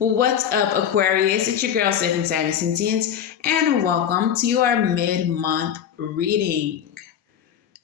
What's up, Aquarius? It's your girl, Savy, Sentient, and welcome to your mid-month reading.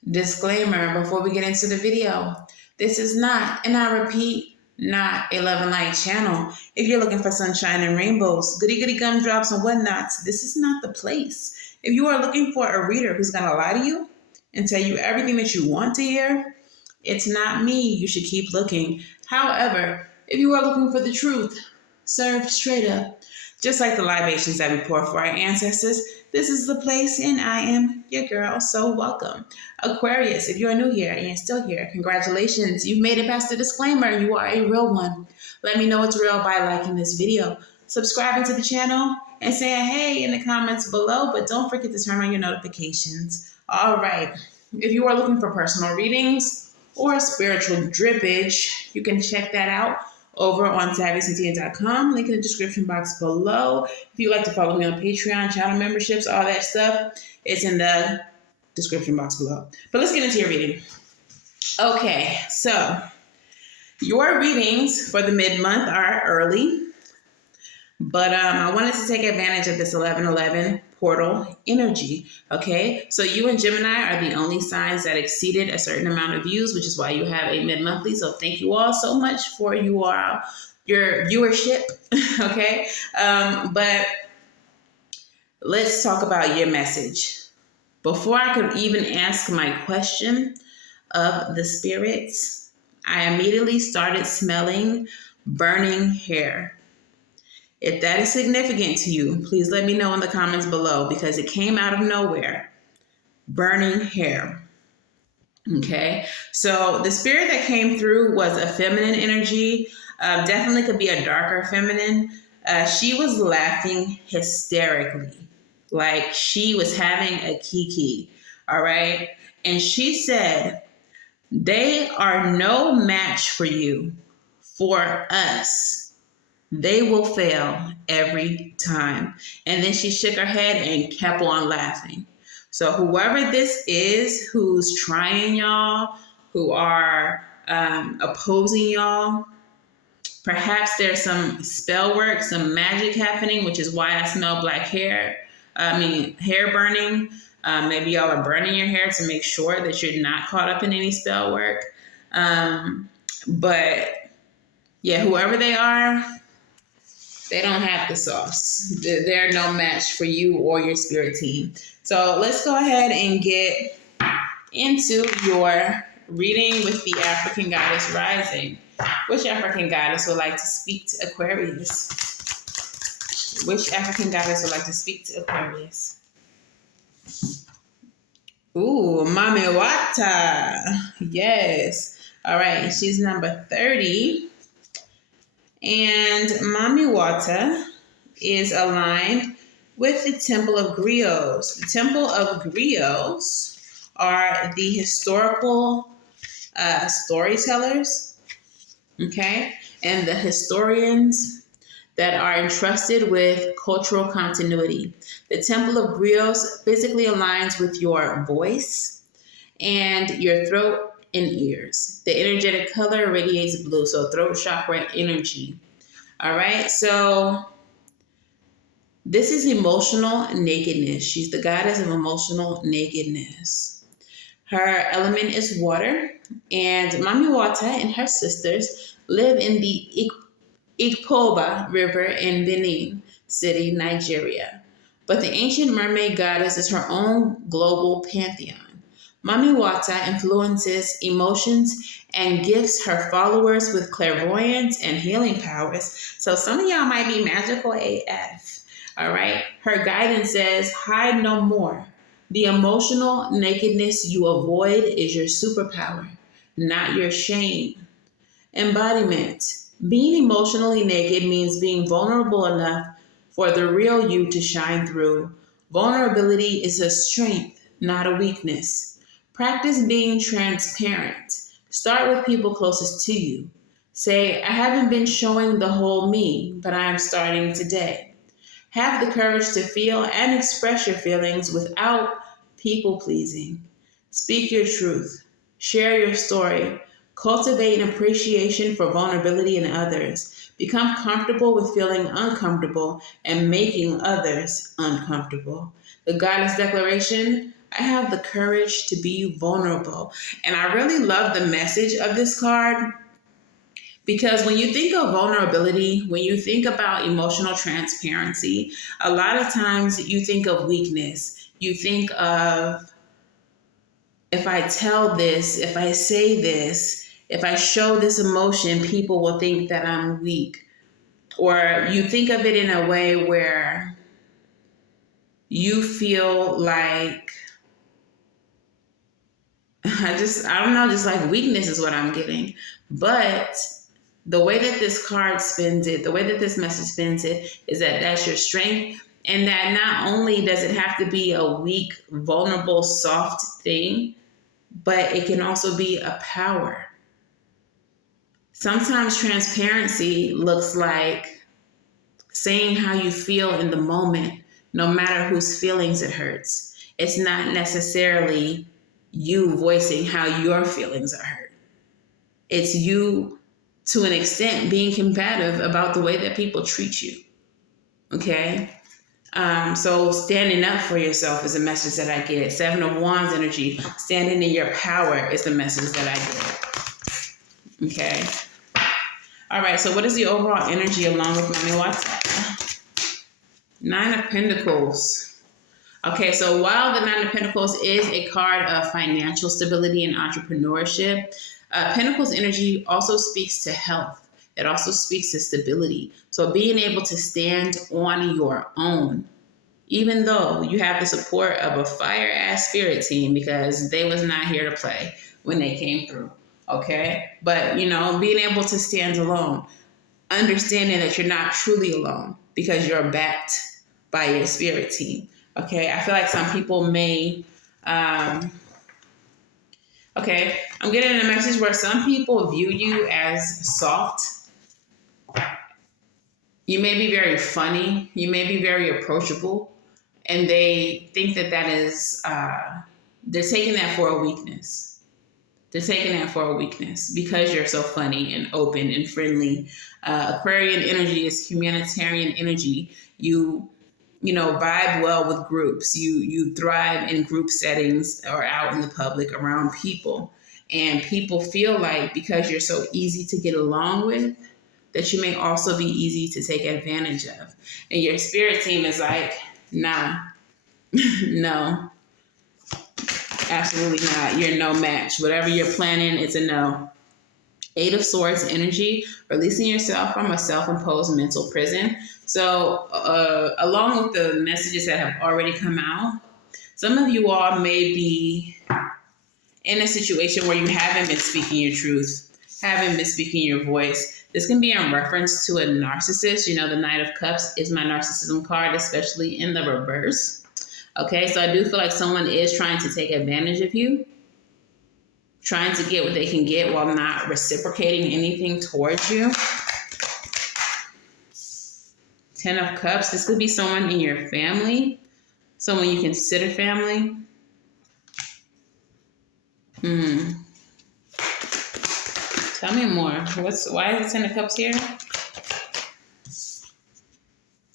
Disclaimer before we get into the video. This is not, and I repeat, not a love and light channel. If you're looking for sunshine and rainbows, goody gumdrops and whatnots, this is not the place. If you are looking for a reader who's going to lie to you and tell you everything that you want to hear, it's not me. You should keep looking. However, if you are looking for the truth, served straight up, just like the libations that we pour for our ancestors, this is the place, and I am your girl, so welcome. Aquarius, if you are new here and you're still here, congratulations, you've made it past the disclaimer, you are a real one. Let me know it's real by liking this video, subscribing to the channel, and saying hey in the comments below, but don't forget to turn on your notifications. All right, if you are looking for personal readings or spiritual drippage, you can check that out over on savyreadings.com, link in the description box below. If you'd like to follow me on Patreon, channel memberships, all that stuff, it's in the description box below. But let's get into your reading. Okay, so your readings for the mid-month are early, but I wanted to take advantage of this 11/11 portal energy, okay? So you and Gemini are the only signs that exceeded a certain amount of views, which is why you have a mid-monthly. So thank you all so much for your viewership, okay? But let's talk about your message. Before I could even ask my question of the spirits, I immediately started smelling burning hair. If that is significant to you, please let me know in the comments below, because it came out of nowhere. Burning hair. Okay, so the spirit that came through was a feminine energy. Definitely could be a darker feminine. She was laughing hysterically, like she was having a kiki. All right, and she said, "They are no match for you. For us, they will fail every time." And then she shook her head and kept on laughing. So whoever this is who's trying y'all, who are opposing y'all, perhaps there's some spell work, some magic happening, which is why I smell black hair. Hair burning. Maybe y'all are burning your hair to make sure that you're not caught up in any spell work. But yeah, whoever they are, they don't have the sauce. They're no match for you or your spirit team. So let's go ahead and get into your reading with the African Goddess Rising. Which African Goddess would like to speak to Aquarius? Which African Goddess would like to speak to Aquarius? Ooh, Mami Wata. Yes. All right, she's number 30. And Mami Wata is aligned with the Temple of Griots. The Temple of Griots are the historical storytellers, okay? And the historians that are entrusted with cultural continuity. The Temple of Griots physically aligns with your voice and your throat and ears. The energetic color radiates blue, so throat chakra energy. All right, so this is emotional nakedness. She's the goddess of emotional nakedness. Her element is water, and Mami Wata and her sisters live in the Ikpoba River in Benin City, Nigeria. But the ancient mermaid goddess is her own global pantheon. Mami Wata influences emotions and gifts her followers with clairvoyance and healing powers. So some of y'all might be magical AF. All right. Her guidance says, hide no more. The emotional nakedness you avoid is your superpower, not your shame. Embodiment. Being emotionally naked means being vulnerable enough for the real you to shine through. Vulnerability is a strength, not a weakness. Practice being transparent. Start with people closest to you. Say, I haven't been showing the whole me, but I am starting today. Have the courage to feel and express your feelings without people pleasing. Speak your truth. Share your story. Cultivate an appreciation for vulnerability in others. Become comfortable with feeling uncomfortable and making others uncomfortable. The Goddess Declaration, I have the courage to be vulnerable. And I really love the message of this card because when you think of vulnerability, when you think about emotional transparency, a lot of times you think of weakness. You think of, if I tell this, if I say this, if I show this emotion, people will think that I'm weak. Or you think of it in a way where you feel like, I don't know, just like weakness is what I'm getting. But the way that this card spins it, the way that this message spins it, is that that's your strength. And that not only does it have to be a weak, vulnerable, soft thing, but it can also be a power. Sometimes transparency looks like saying how you feel in the moment, no matter whose feelings it hurts. It's not necessarily you voicing how your feelings are hurt. It's you, to an extent, being combative about the way that people treat you. Okay? So standing up for yourself is a message that I get. 7 of Wands energy, standing in your power is the message that I get. Okay? All right, so what is the overall energy along with Mami Wata? 9 of Pentacles. Okay, so while the 9 of Pentacles is a card of financial stability and entrepreneurship, Pentacles energy also speaks to health. It also speaks to stability. So being able to stand on your own, even though you have the support of a fire-ass spirit team, because they was not here to play when they came through. Okay? But, being able to stand alone, understanding that you're not truly alone because you're backed by your spirit team. Okay? I feel like some people may... Okay, I'm getting a message where some people view you as soft. You may be very funny. You may be very approachable. And they think that is, they're taking that for a weakness. They're taking that for a weakness because you're so funny and open and friendly. Aquarian energy is humanitarian energy. You vibe well with groups. You thrive in group settings or out in the public around people. And people feel like because you're so easy to get along with, that you may also be easy to take advantage of. And your spirit team is like, nah, no, absolutely not. You're no match. Whatever you're planning, it's a no. 8 of Swords energy, releasing yourself from a self-imposed mental prison. So along with the messages that have already come out, some of you all may be in a situation where you haven't been speaking your truth, haven't been speaking your voice. This can be in reference to a narcissist. The Knight of Cups is my narcissism card, especially in the reverse. Okay, so I do feel like someone is trying to take advantage of you, trying to get what they can get while not reciprocating anything towards you. 10 of Cups, this could be someone in your family, someone you consider family. Tell me more. Why is the 10 of Cups here?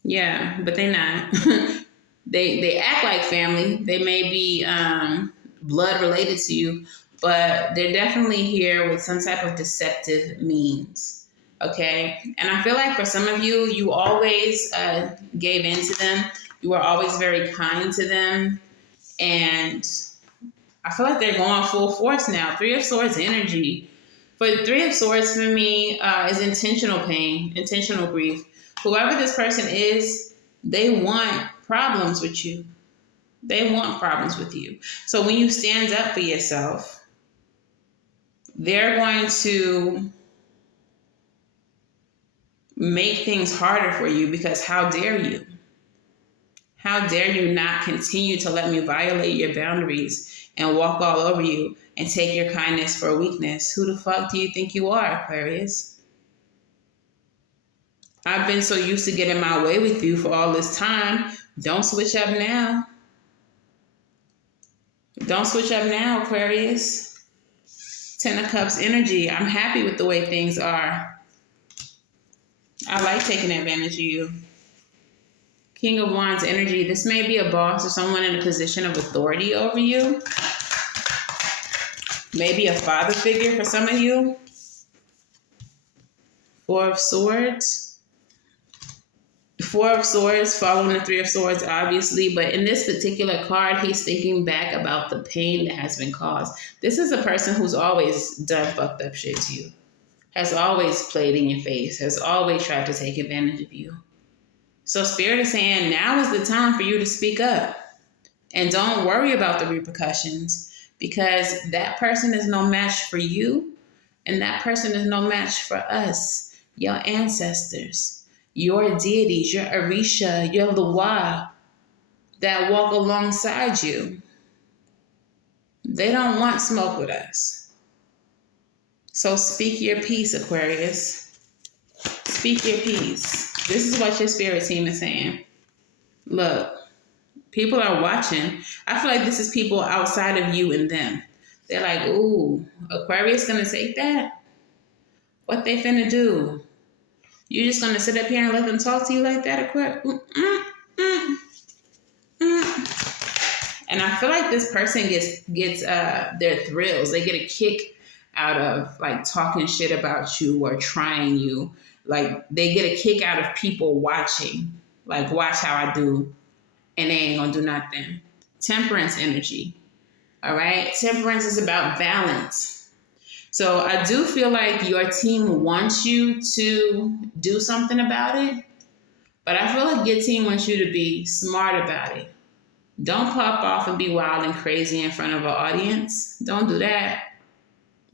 Yeah, but they're not. They act like family. They may be blood related to you, but they're definitely here with some type of deceptive means. Okay? And I feel like for some of you, you always gave in to them. You were always very kind to them. And I feel like they're going full force now. 3 of Swords energy. But 3 of Swords for me is intentional pain, intentional grief. Whoever this person is, they want problems with you. They want problems with you. So when you stand up for yourself, they're going to make things harder for you because how dare you? How dare you not continue to let me violate your boundaries and walk all over you and take your kindness for weakness? Who the fuck do you think you are, Aquarius? I've been so used to getting my way with you for all this time. Don't switch up now. Don't switch up now, Aquarius. 10 of Cups energy. I'm happy with the way things are. I like taking advantage of you. King of Wands energy. This may be a boss or someone in a position of authority over you. Maybe a father figure for some of you. Four of Swords. Four of Swords following the Three of Swords, obviously. But in this particular card, he's thinking back about the pain that has been caused. This is a person who's always done fucked up shit to you. Has always played in your face. Has always tried to take advantage of you. So Spirit is saying now is the time for you to speak up. And don't worry about the repercussions, because that person is no match for you. And that person is no match for us, your ancestors, your deities, your Orisha, your Loa that walk alongside you. They don't want smoke with us. So speak your peace, Aquarius. Speak your peace. This is what your spirit team is saying. Look, people are watching. I feel like this is people outside of you and them. They're like, ooh, Aquarius gonna take that? What they finna do? You just gonna sit up here and let them talk to you like that, Aquarius? And I feel like this person gets their thrills. They get a kick out of like talking shit about you or trying you. Like they get a kick out of people watching. Like, watch how I do, and they ain't gonna do nothing. Temperance energy. All right. Temperance is about balance. So I do feel like your team wants you to do something about it, but I feel like your team wants you to be smart about it. Don't pop off and be wild and crazy in front of an audience. Don't do that.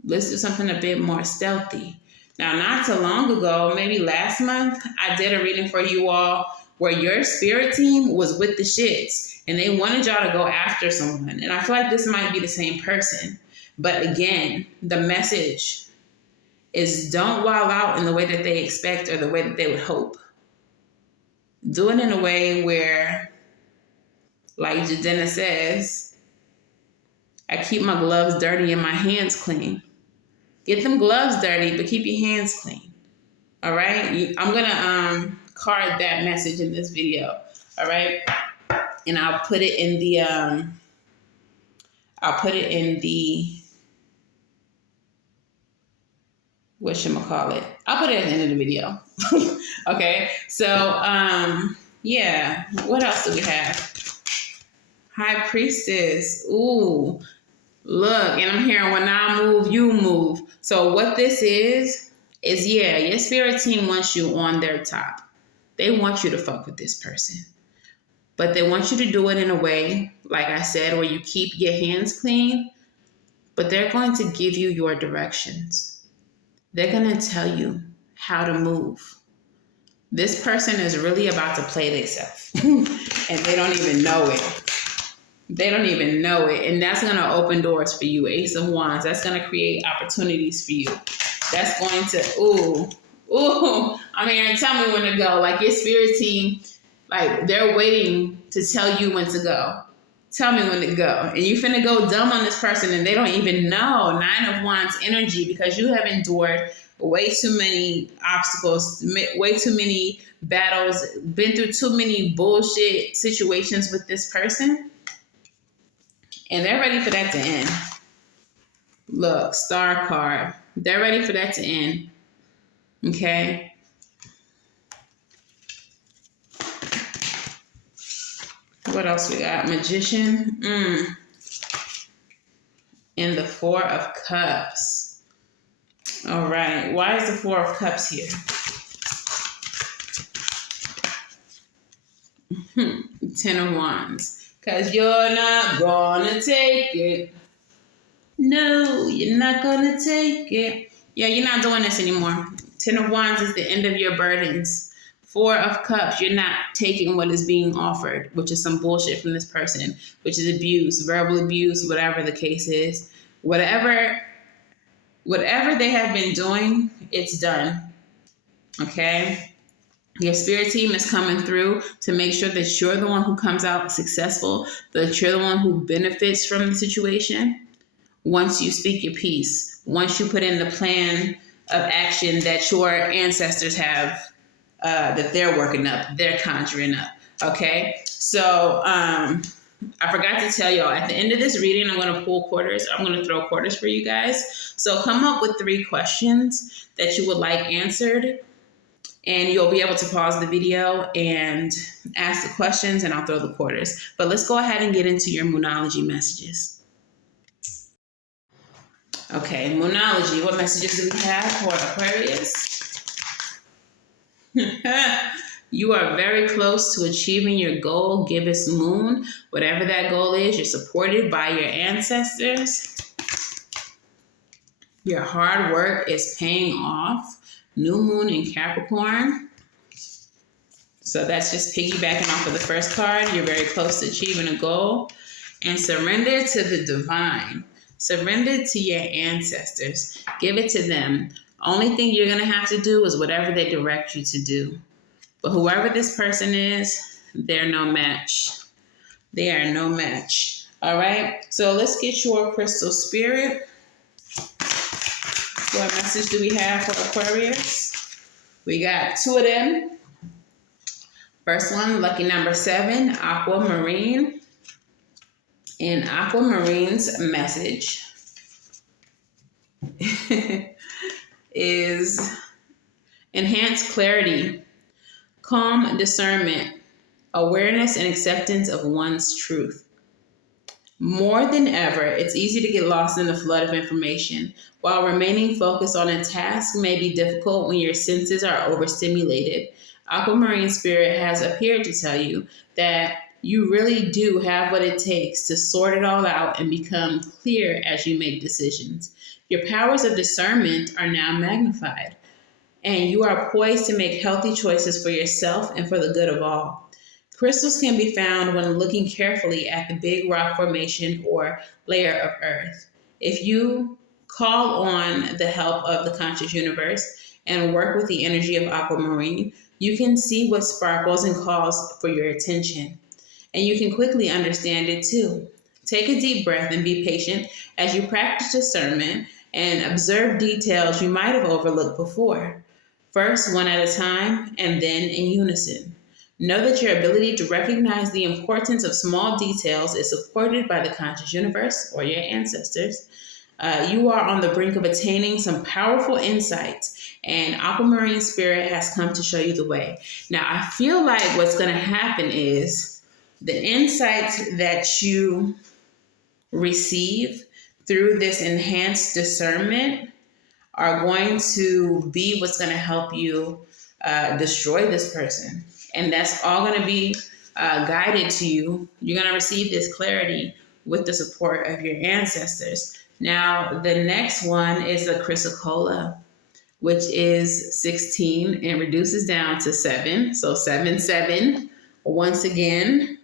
Let's do something a bit more stealthy. Now, not too long ago, maybe last month, I did a reading for you all where your spirit team was with the shits and they wanted y'all to go after someone. And I feel like this might be the same person. But again, the message is don't wild out in the way that they expect or the way that they would hope. Do it in a way where, like Jadena says, I keep my gloves dirty and my hands clean. Get them gloves dirty, but keep your hands clean. All right? I'm going to card that message in this video. All right? And I'll put it in the, whatchamacallit? I'll put it at the end of the video. Okay? So, yeah. What else do we have? High Priestess. Ooh. Look, and I'm hearing when I move, you move. So what this is yeah, your spirit team wants you on their top. They want you to fuck with this person. But they want you to do it in a way, like I said, where you keep your hands clean, but they're going to give you your directions. They're going to tell you how to move. This person is really about to play themselves, and they don't even know it. They don't even know it. And that's going to open doors for you. Ace of Wands. That's going to create opportunities for you. That's going to, I mean, tell me when to go. Like your spirit team, like they're waiting to tell you when to go. Tell me when to go. And you finna go dumb on this person and they don't even know. Nine of Wands energy, because you have endured way too many obstacles, way too many battles, been through too many bullshit situations with this person. And they're ready for that to end. Look, Star card. They're ready for that to end. Okay? What else we got? Magician. And the Four of Cups. All right. Why is the Four of Cups here? 10 of Wands. Because you're not gonna take it. No, you're not gonna take it. Yeah, you're not doing this anymore. 10 of Wands is the end of your burdens. 4 of Cups, you're not taking what is being offered, which is some bullshit from this person, which is abuse, verbal abuse, whatever the case is. Whatever they have been doing, it's done. Okay? Your spirit team is coming through to make sure that you're the one who comes out successful, that you're the one who benefits from the situation. Once you speak your piece, once you put in the plan of action that your ancestors have that they're working up, they're conjuring up. Okay, so I forgot to tell y'all, at the end of this reading, I'm going to pull quarters. I'm going to throw quarters for you guys. So come up with 3 questions that you would like answered, and you'll be able to pause the video and ask the questions, and I'll throw the quarters. But let's go ahead and get into your Moonology messages. Okay, Moonology, what messages do we have for Aquarius? You are very close to achieving your goal, gibbous moon. Whatever that goal is, you're supported by your ancestors. Your hard work is paying off. New moon in Capricorn. So that's just piggybacking off of the first card. You're very close to achieving a goal. And surrender to the divine. Surrender to your ancestors. Give it to them. Only thing you're going to have to do is whatever they direct you to do. But whoever this person is, they're no match. They are no match. All right? So let's get your crystal spirit. What message do we have for Aquarius? We got 2 of them. First one, lucky number 7, aquamarine. And aquamarine's message is enhanced clarity, calm discernment, awareness and acceptance of one's truth. More than ever, it's easy to get lost in the flood of information. While remaining focused on a task may be difficult when your senses are overstimulated, Aquamarine Spirit has appeared to tell you that you really do have what it takes to sort it all out and become clear as you make decisions. Your powers of discernment are now magnified, and you are poised to make healthy choices for yourself and for the good of all. Crystals can be found when looking carefully at the big rock formation or layer of earth. If you call on the help of the conscious universe and work with the energy of aquamarine, you can see what sparkles and calls for your attention. And you can quickly understand it too. Take a deep breath and be patient as you practice discernment and observe details you might have overlooked before. First, one at a time, and then in unison. Know that your ability to recognize the importance of small details is supported by the conscious universe or your ancestors. You are on the brink of attaining some powerful insights, and Aquamarine Spirit has come to show you the way. Now, I feel like what's going to happen is the insights that you receive through this enhanced discernment are going to be what's going to help you destroy this person. And that's all going to be guided to you. You're going to receive this clarity with the support of your ancestors. Now, the next one is the Chrysocolla, which is 16 and reduces down to 7. So 7, 7. Once again,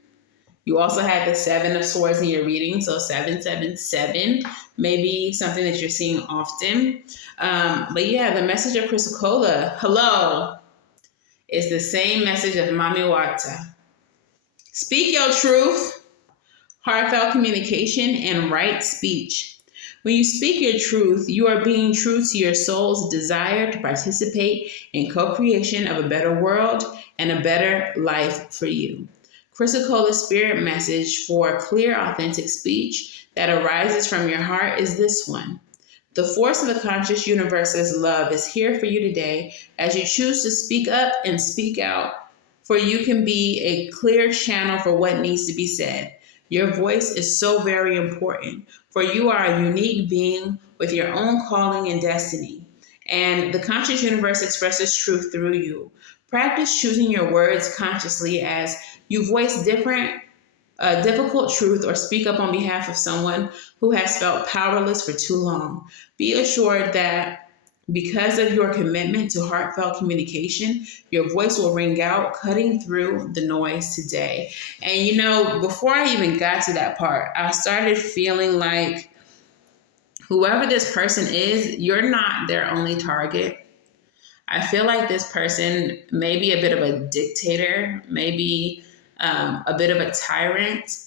you also have the 7 of Swords in your reading. So 7, 7, 7. Maybe something that you're seeing often. But yeah, the message of Chrysocolla, hello, is the same message of Mami Wata. Speak your truth, heartfelt communication, and right speech. When you speak your truth, you are being true to your soul's desire to participate in co-creation of a better world and a better life for you. Chrysocola's spirit message for clear, authentic speech that arises from your heart is this one. The force of the conscious universe's love is here for you today as you choose to speak up and speak out, for you can be a clear channel for what needs to be said. Your voice is so very important, for you are a unique being with your own calling and destiny, and the conscious universe expresses truth through you. Practice choosing your words consciously as you voice difficult truth or speak up on behalf of someone who has felt powerless for too long. Be assured that because of your commitment to heartfelt communication, your voice will ring out, cutting through the noise today. And you know, before I even got to that part, I started feeling like whoever this person is, you're not their only target. I feel like this person may be a bit of a dictator, maybe a bit of a tyrant,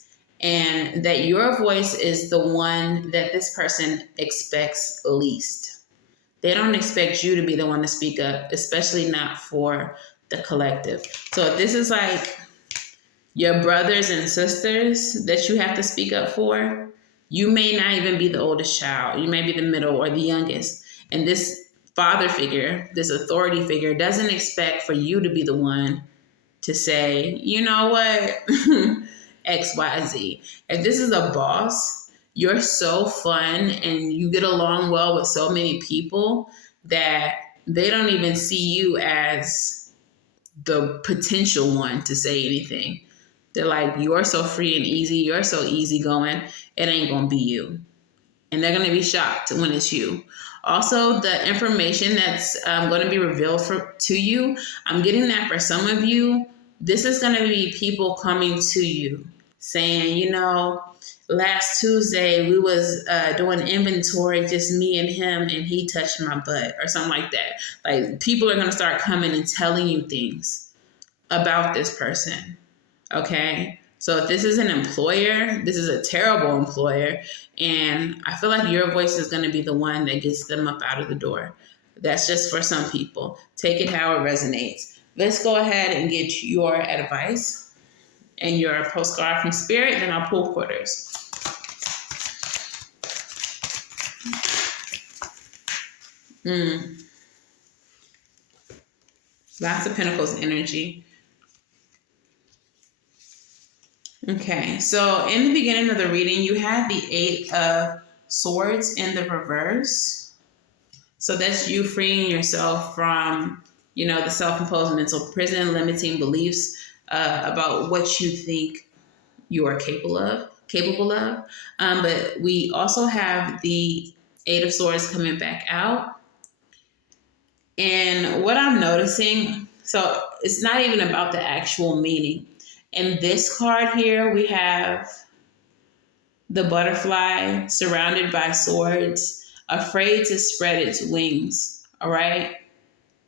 and that your voice is the one that this person expects least. They don't expect you to be the one to speak up, especially not for the collective. So if this is like your brothers and sisters that you have to speak up for, you may not even be the oldest child. You may be the middle or the youngest. And this father figure, this authority figure, doesn't expect for you to be the one to say, you know what, XYZ. If this is a boss, you're so fun and you get along well with so many people that they don't even see you as the potential one to say anything. They're like, you're so free and easy, you're so easygoing, it ain't gonna be you. And they're gonna be shocked when it's you. Also, the information that's going to be revealed to you, I'm getting that for some of you, this is going to be people coming to you saying, you know, last Tuesday we was doing inventory, just me and him, and he touched my butt or something like that. Like, people are going to start coming and telling you things about this person, okay? So if this is an employer, this is a terrible employer, and I feel like your voice is going to be the one that gets them up out of the door. That's just for some people. Take it how it resonates. Let's go ahead and get your advice and your postcard from Spirit, then I'll pull quarters. Lots of Pentacles energy. Okay, so in the beginning of the reading, you had the 8 of Swords in the reverse. So that's you freeing yourself from, you know, the self-imposed mental prison, limiting beliefs about what you think you are capable of. But we also have the 8 of Swords coming back out. And what I'm noticing, so it's not even about the actual meaning. In this card here, we have the butterfly surrounded by swords, afraid to spread its wings, all right?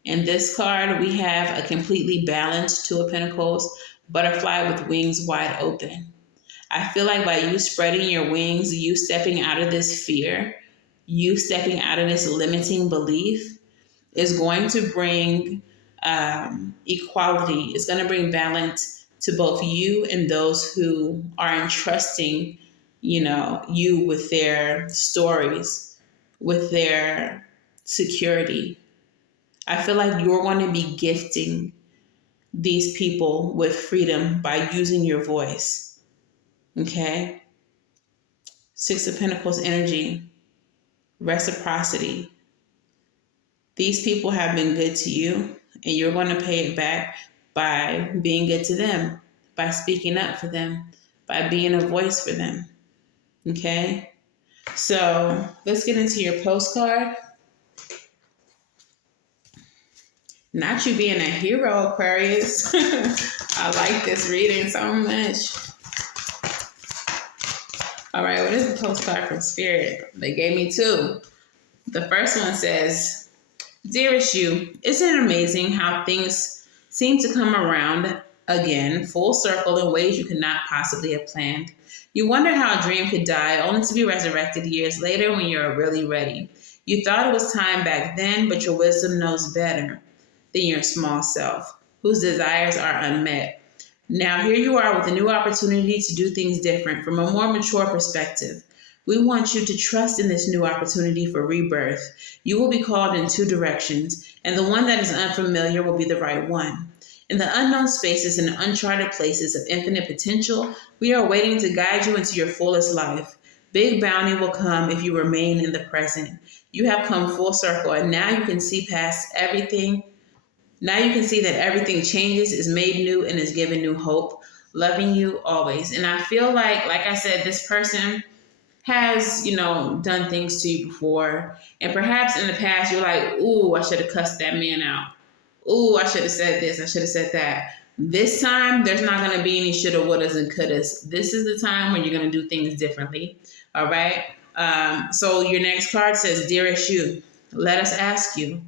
In this card, we have a completely balanced 2 of Pentacles, butterfly with wings wide open. I feel like by you spreading your wings, you stepping out of this fear, you stepping out of this limiting belief is going to bring equality. It's going to bring balance to both you and those who are entrusting, you know, you with their stories, with their security. I feel like you're going to be gifting these people with freedom by using your voice. Okay? 6 of Pentacles energy, reciprocity. These people have been good to you, and you're going to pay it back by being good to them, by speaking up for them, by being a voice for them. Okay? So let's get into your postcard. Not you being a hero, Aquarius. I like this reading so much. All right, what is the postcard from Spirit? They gave me 2. The first one says, Dearest you, isn't it amazing how things seem to come around again, full circle in ways you could not possibly have planned? You wonder how a dream could die only to be resurrected years later when you're really ready. You thought it was time back then, but your wisdom knows better than your small self, whose desires are unmet. Now here you are with a new opportunity to do things different from a more mature perspective. We want you to trust in this new opportunity for rebirth. You will be called in 2 directions, and the one that is unfamiliar will be the right one. In the unknown spaces and uncharted places of infinite potential, we are waiting to guide you into your fullest life. Big bounty will come if you remain in the present. You have come full circle, and now you can see past everything. Now you can see that everything changes, is made new, and is given new hope. Loving you always. And I feel like I said, this person has, you know, done things to you before. And perhaps in the past, you're like, ooh, I should have cussed that man out. Ooh, I should have said this. I should have said that. This time, there's not going to be any shoulda, wouldas, and couldas. This is the time when you're going to do things differently. All right? So your next card says, Dearest you, let us ask you,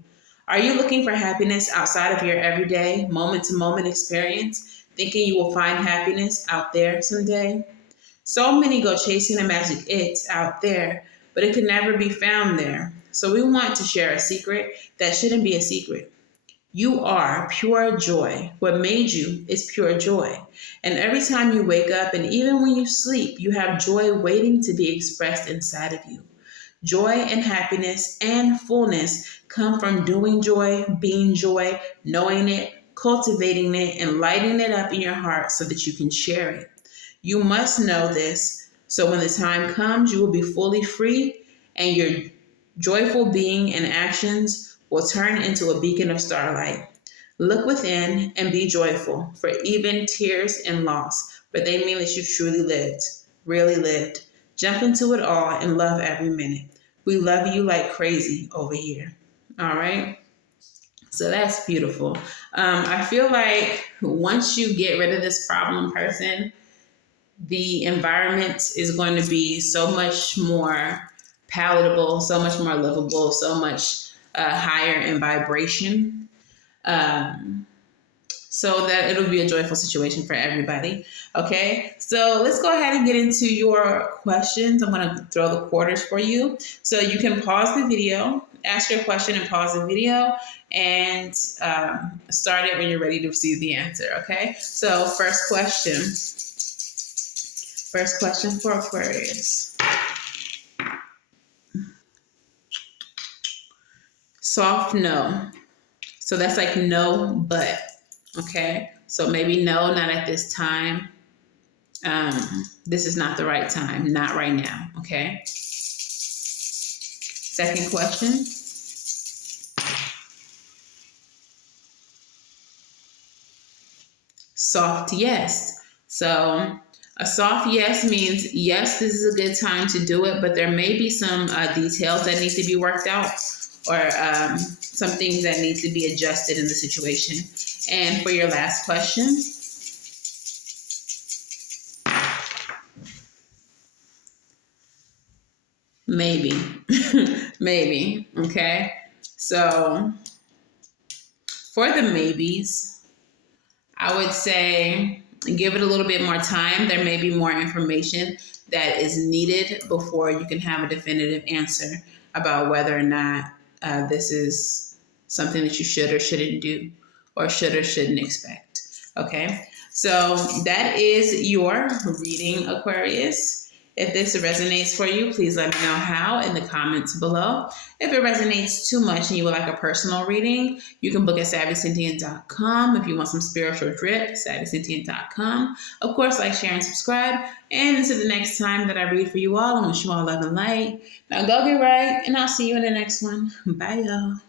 are you looking for happiness outside of your everyday, moment-to-moment experience, thinking you will find happiness out there someday? So many go chasing a magic it out there, but it can never be found there. So we want to share a secret that shouldn't be a secret. You are pure joy. What made you is pure joy. And every time you wake up and even when you sleep, you have joy waiting to be expressed inside of you. Joy and happiness and fullness come from doing joy, being joy, knowing it, cultivating it, and lighting it up in your heart so that you can share it. You must know this so when the time comes, you will be fully free and your joyful being and actions will turn into a beacon of starlight. Look within and be joyful, for even tears and loss, for they mean that you truly lived, really lived. Jump into it all and love every minute. We love you like crazy over here. All right? So that's beautiful. I feel like once you get rid of this problem person, the environment is going to be so much more palatable, so much more livable, so much higher in vibration. Um, so that it'll be a joyful situation for everybody. Okay, so let's go ahead and get into your questions. I'm going to throw the quarters for you. So you can pause the video, ask your question and pause the video, and start it when you're ready to receive the answer. Okay, so first question for Aquarius. Soft no. So that's like no, but. Okay, so maybe no, not at this time. This is not the right time, not right now. Okay. Second question. Soft yes. So a soft yes means yes, this is a good time to do it, but there may be some details that need to be worked out or some things that need to be adjusted in the situation. And for your last question, maybe, maybe, okay? So for the maybes, I would say give it a little bit more time. There may be more information that is needed before you can have a definitive answer about whether or not this is something that you should or shouldn't do or should or shouldn't expect. Okay, so that is your reading, Aquarius. If this resonates for you, please let me know how in the comments below. If it resonates too much and you would like a personal reading, you can book at savyreadings.com. If you want some spiritual drip, savyreadings.com. Of course, like, share, and subscribe. And until the next time that I read for you all, I wish you all love and light. Now go get right, and I'll see you in the next one. Bye, y'all.